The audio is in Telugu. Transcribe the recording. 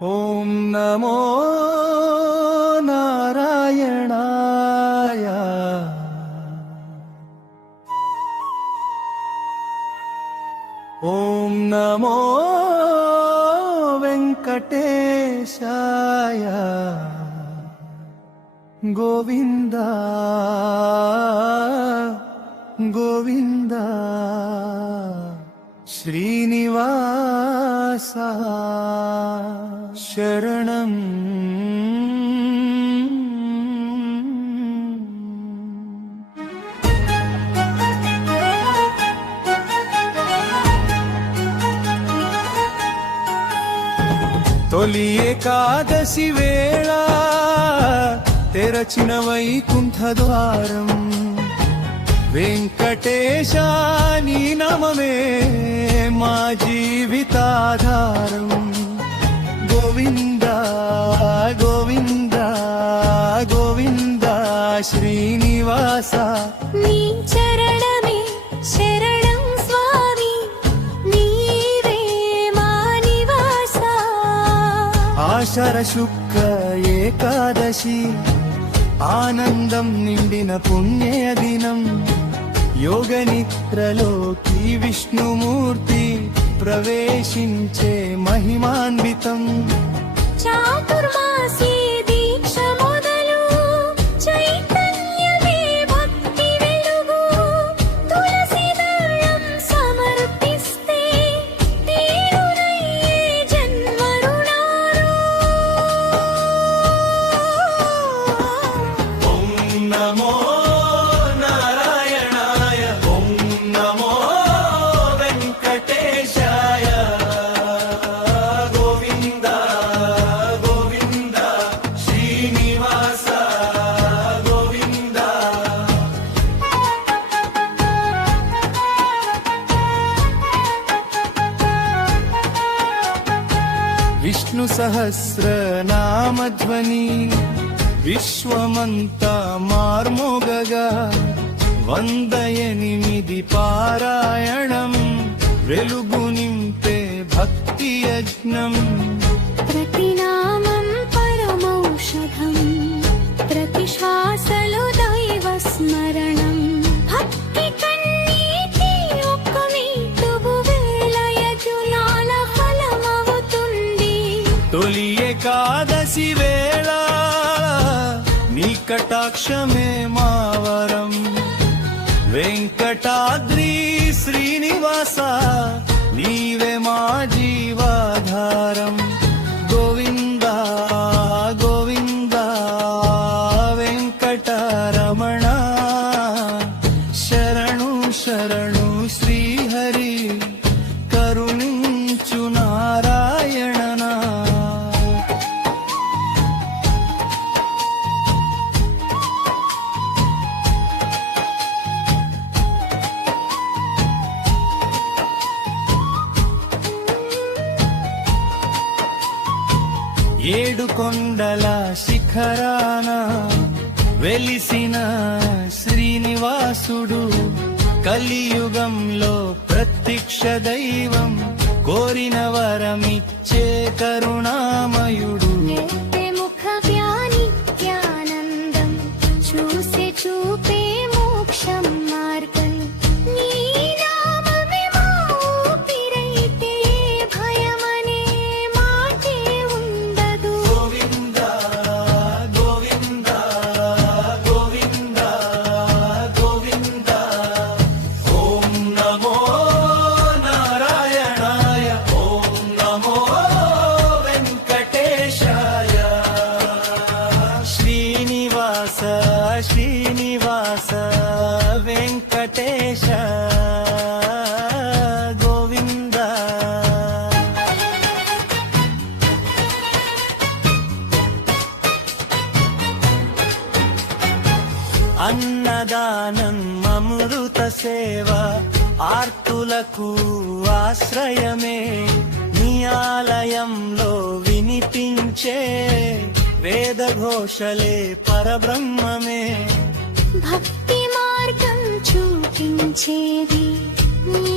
ఓం నమో నారాయణాయ ఓం నమో వెంకటేశాయ గోవింద గోవింద శ్రీనివాస శరణం తొలి ఏకాదశి వేళ తెరచిన వైకుంఠ ద్వారం వెంకటేశ నీ నామమే మా జీవితాధారం గోవింద గోవింద గోవింద శ్రీనివాస నీ చరణమే శరణం స్వామి నీవే మా నివాస ఆషాఢ శుక్ల ఏకాదశి ఆనందం నిండిన పుణ్య దినం యోగ నిద్రలోకి విష్ణుమూర్తి ప్రవేశించే మహిమాన్వితం చాతుర్మాసీ దీక్ష మొదలు చైతన్యమే భక్తి వెలుగు తులసి దళం సమర్పిస్తే తీరునయ్యే జన్మ రుణాలు ఓం నమో నారాయణాయ ఓం నమో వెంకటేశాయ గోవింద గోవింద శ్రీనివాస గోవింద విష్ణు సహస్రనామధ్వని విశ్వమంతా మార్మోగగా 108 పారాయణం వెలుగు నింపే భక్తి యజ్ఞం ప్రతి నామం పరమౌషధం ప్రతి శ్వాసలో దైవ స్మరణం భక్తి కన్నీటి ఒక్క మీటువు వేళ యజ్ఞాల ఫలమవుతుంది తొలి ఏకాదశి వేళ నీ కటాక్షమే మా వరం వెంకటాద్రి శ్రీనివాస నీవే మా జీవాధారం గోవింద గోవింద వెంకటరమణ శరణు శరణు శ్రీహరి కరుణించు నారాయణనా ఏడు కొండల శిఖరాన వెలిసిన శ్రీనివాసుడు కలియుగంలో ప్రత్యక్ష దైవం కోరిన వరమిచ్చే కరుణామయుడు నిత్య ముఖ వ్యానిత్యానందం చూసే చూపే మోక్షం మార్గం నీ నామమే మా ఊపిరైతే భయమనే మాటే ఉండదు గోవింద గోవింద గోవింద గోవింద ఓం నమో నారాయణాయ ఓం నమో వెంకటేశాయ శ్రీనివాస శ్రీనివాస వెంకటేశ గోవింద అన్నదానం అమృత సేవ ఆర్తులకు ఆశ్రయమే నీ ఆలయంలో వినిపించే వేదఘోషలే పరబ్రహ్మమే భక్తి మార్గం చూపించేది నీ